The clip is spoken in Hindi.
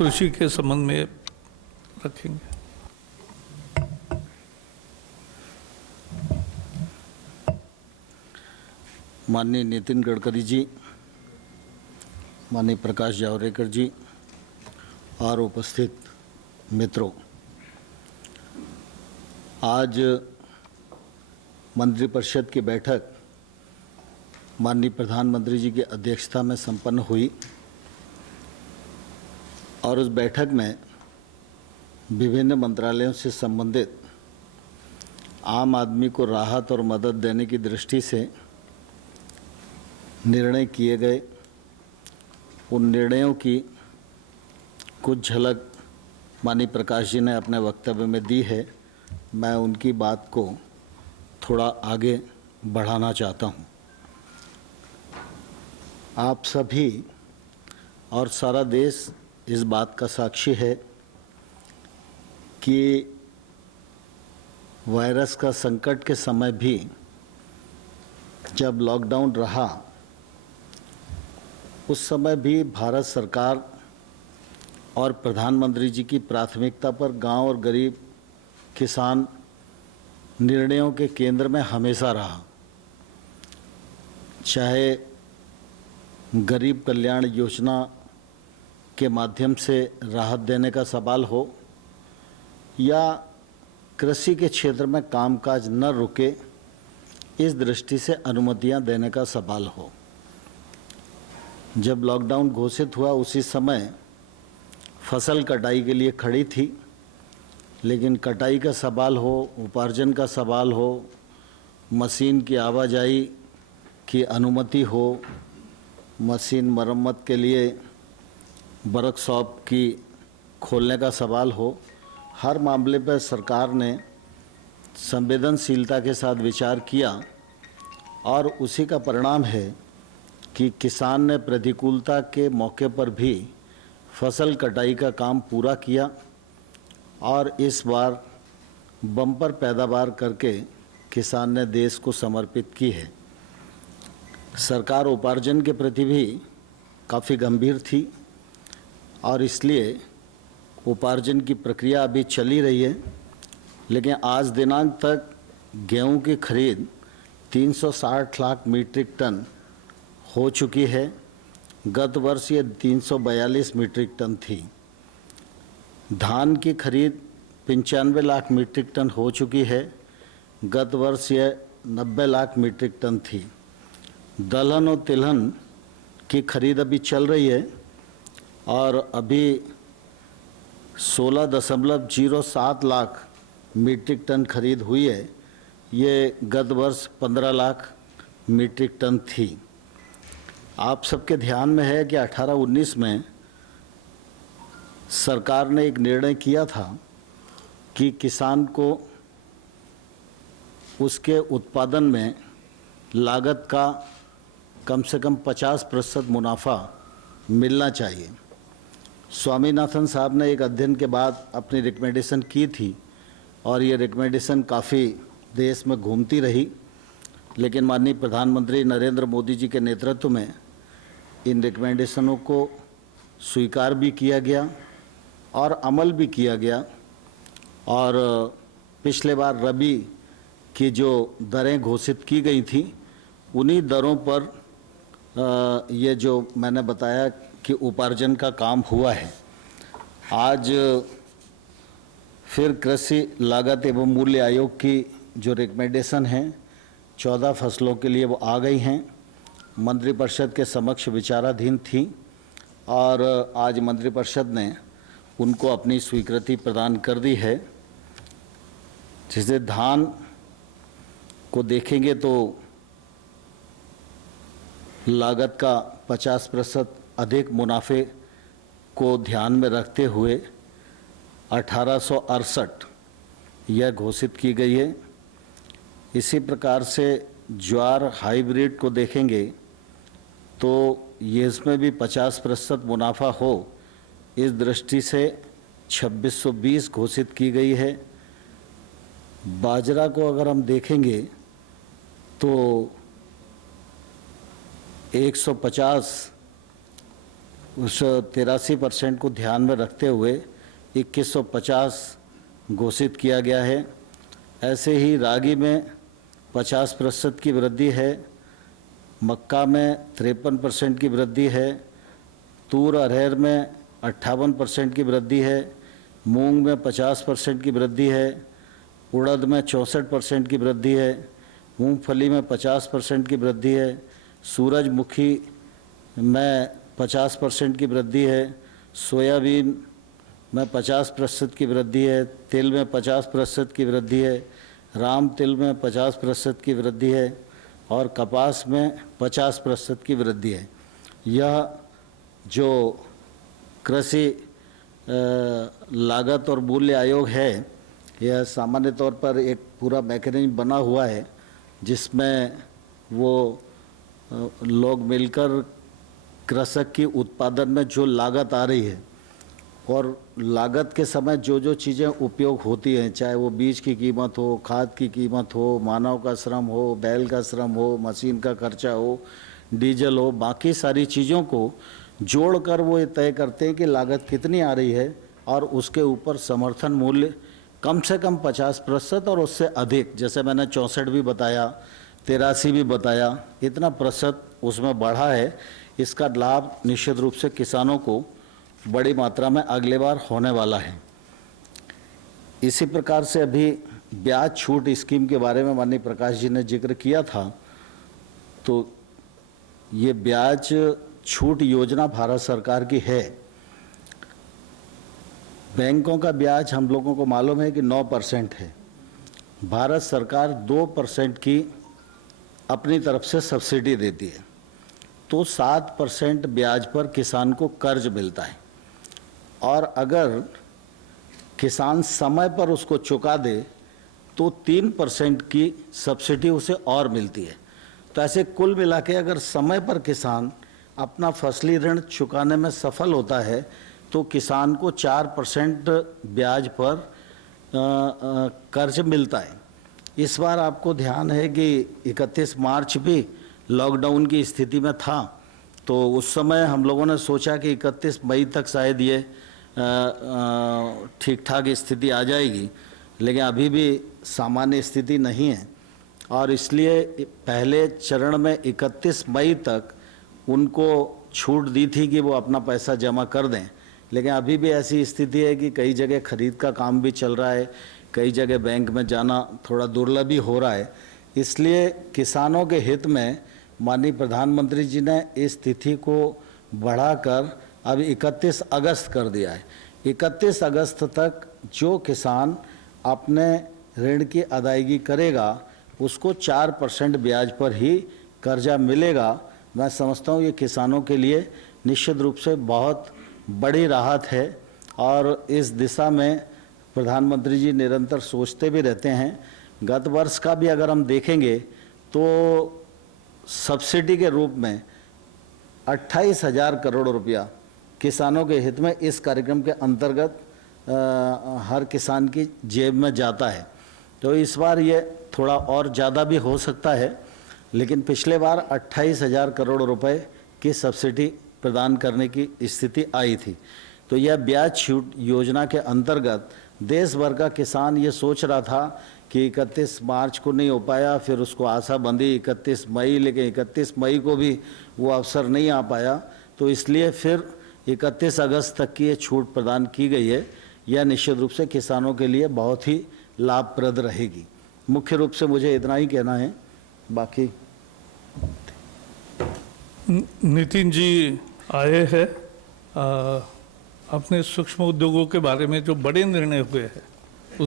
कृषि के संबंध में रखेंगे। माननीय नितिन गडकरी जी, माननीय प्रकाश जावड़ेकर जी और उपस्थित मित्रों, आज मंत्रिपरिषद की बैठक माननीय प्रधानमंत्री जी की अध्यक्षता में संपन्न हुई और उस बैठक में विभिन्न मंत्रालयों से संबंधित आम आदमी को राहत और मदद देने की दृष्टि से निर्णय किए गए। उन निर्णयों की कुछ झलक माननीय प्रकाश जी ने अपने वक्तव्य में दी है। मैं उनकी बात को थोड़ा आगे बढ़ाना चाहता हूँ। आप सभी और सारा देश इस बात का साक्षी है कि वायरस का संकट के समय भी जब लॉकडाउन रहा, उस समय भी भारत सरकार और प्रधानमंत्री जी की प्राथमिकता पर गांव और गरीब किसान निर्णयों के केंद्र में हमेशा रहा। चाहे गरीब कल्याण योजना के माध्यम से राहत देने का सवाल हो या कृषि के क्षेत्र में कामकाज न रुके इस दृष्टि से अनुमतियां देने का सवाल हो। जब लॉकडाउन घोषित हुआ उसी समय फसल कटाई के लिए खड़ी थी, लेकिन कटाई का सवाल हो, उपार्जन का सवाल हो, मशीन की आवाजाही की अनुमति हो, मशीन मरम्मत के लिए वर्कशॉप की खोलने का सवाल हो, हर मामले पर सरकार ने संवेदनशीलता के साथ विचार किया और उसी का परिणाम है कि किसान ने प्रतिकूलता के मौके पर भी फसल कटाई का काम पूरा किया और इस बार बम्पर पैदावार करके किसान ने देश को समर्पित की है। सरकार उपार्जन के प्रति भी काफ़ी गंभीर थी और इसलिए उपार्जन की प्रक्रिया अभी चली रही है, लेकिन आज दिनांक तक गेहूं की खरीद 360 लाख मीट्रिक टन हो चुकी है। गत वर्ष ये 342 मीट्रिक टन थी। धान की खरीद 95 लाख मीट्रिक टन हो चुकी है। गत वर्ष ये 90 लाख मीट्रिक टन थी। दलहन और तिलहन की खरीद अभी चल रही है और अभी 16.07 लाख मीट्रिक टन खरीद हुई है। ये गत वर्ष 15 लाख मीट्रिक टन थी। आप सबके ध्यान में है कि 18-19 में सरकार ने एक निर्णय किया था कि किसान को उसके उत्पादन में लागत का कम से कम 50% मुनाफा मिलना चाहिए। स्वामीनाथन साहब ने एक अध्ययन के बाद अपनी रिकमेंडेशन की थी और ये रिकमेंडेशन काफ़ी देश में घूमती रही, लेकिन माननीय प्रधानमंत्री नरेंद्र मोदी जी के नेतृत्व में इन रिकमेंडेशनों को स्वीकार भी किया गया और अमल भी किया गया। और पिछले बार रबी की जो दरें घोषित की गई थी, उन्हीं दरों पर ये जो मैंने बताया कि उपार्जन का काम हुआ है। आज फिर कृषि लागत एवं मूल्य आयोग की जो रिकमेंडेशन हैं 14 फसलों के लिए वो आ गई हैं, मंत्रिपरिषद के समक्ष विचाराधीन थी और आज मंत्रिपरिषद ने उनको अपनी स्वीकृति प्रदान कर दी है। जैसे धान को देखेंगे तो लागत का 50% अधिक मुनाफे को ध्यान में रखते हुए 1868 यह घोषित की गई है। इसी प्रकार से ज्वार हाइब्रिड को देखेंगे तो ये इसमें भी 50% मुनाफा हो, इस दृष्टि से 2620 घोषित की गई है। बाजरा को अगर हम देखेंगे तो 150 उस 83% को ध्यान में रखते हुए 2150 घोषित किया गया है। ऐसे ही रागी में 50% की वृद्धि है, मक्का में 53% की वृद्धि है, तूर अरहर में 58% की वृद्धि है, मूंग में 50% की वृद्धि है, उड़द में 64% की वृद्धि है, मूंगफली में 50% की वृद्धि है, सूरजमुखी में 50% की वृद्धि है, सोयाबीन में 50% की वृद्धि है, तिल में 50% की वृद्धि है, राम तिल में 50% की वृद्धि है और कपास में 50% की वृद्धि है। यह जो कृषि लागत और मूल्य आयोग है, यह सामान्य तौर पर एक पूरा मैकेनिज्म बना हुआ है जिसमें वो लोग मिलकर कृषक की उत्पादन में जो लागत आ रही है और लागत के समय जो जो चीज़ें उपयोग होती हैं, चाहे वो बीज की कीमत हो, खाद की कीमत हो, मानव का श्रम हो, बैल का श्रम हो, मशीन का खर्चा हो, डीजल हो, बाकी सारी चीज़ों को जोड़कर वो ये तय करते हैं कि लागत कितनी आ रही है और उसके ऊपर समर्थन मूल्य कम से कम 50% और उससे अधिक, जैसे मैंने 64 भी बताया, 83 भी बताया, इतना प्रतिशत उसमें बढ़ा है। इसका लाभ निश्चित रूप से किसानों को बड़ी मात्रा में अगले बार होने वाला है। इसी प्रकार से अभी ब्याज छूट स्कीम के बारे में माननीय प्रकाश जी ने जिक्र किया था, तो ये ब्याज छूट योजना भारत सरकार की है। बैंकों का ब्याज हम लोगों को मालूम है कि 9% है। भारत सरकार 2% की अपनी तरफ से सब्सिडी देती है, तो 7% ब्याज पर किसान को कर्ज मिलता है और अगर किसान समय पर उसको चुका दे तो 3% की सब्सिडी उसे और मिलती है। तो ऐसे कुल मिला के अगर समय पर किसान अपना फसली ऋण चुकाने में सफल होता है तो किसान को 4% ब्याज पर कर्ज मिलता है। इस बार आपको ध्यान है कि 31 मार्च भी लॉकडाउन की स्थिति में था, तो उस समय हम लोगों ने सोचा कि 31 मई तक शायद ये ठीक ठाक स्थिति आ जाएगी, लेकिन अभी भी सामान्य स्थिति नहीं है और इसलिए पहले चरण में 31 मई तक उनको छूट दी थी कि वो अपना पैसा जमा कर दें, लेकिन अभी भी ऐसी स्थिति है कि कई जगह खरीद का काम भी चल रहा है, कई जगह बैंक में जाना थोड़ा दुर्लभ भी हो रहा है। इसलिए किसानों के हित में माननीय प्रधानमंत्री जी ने इस तिथि को बढ़ाकर अब 31 अगस्त कर दिया है। 31 अगस्त तक जो किसान अपने ऋण की अदायगी करेगा उसको 4% ब्याज पर ही कर्जा मिलेगा। मैं समझता हूँ ये किसानों के लिए निश्चित रूप से बहुत बड़ी राहत है और इस दिशा में प्रधानमंत्री जी निरंतर सोचते भी रहते हैं। गत वर्ष का भी अगर हम देखेंगे तो सब्सिडी के रूप में 28,000 करोड़ रुपया किसानों के हित में इस कार्यक्रम के अंतर्गत हर किसान की जेब में जाता है। तो इस बार ये थोड़ा और ज़्यादा भी हो सकता है, लेकिन पिछले बार 28,000 करोड़ रुपए की सब्सिडी प्रदान करने की स्थिति आई थी। तो यह ब्याज छूट योजना के अंतर्गत देश भर का किसान ये सोच रहा था कि 31 मार्च को नहीं हो पाया, फिर उसको आशा बंधी 31 मई, लेकिन 31 मई को भी वो अवसर नहीं आ पाया, तो इसलिए फिर 31 अगस्त तक की ये छूट प्रदान की गई है। यह निश्चित रूप से किसानों के लिए बहुत ही लाभप्रद रहेगी। मुख्य रूप से मुझे इतना ही कहना है, बाकी नितिन जी आए हैं अपने सूक्ष्म उद्योगों के बारे में जो बड़े निर्णय हुए हैं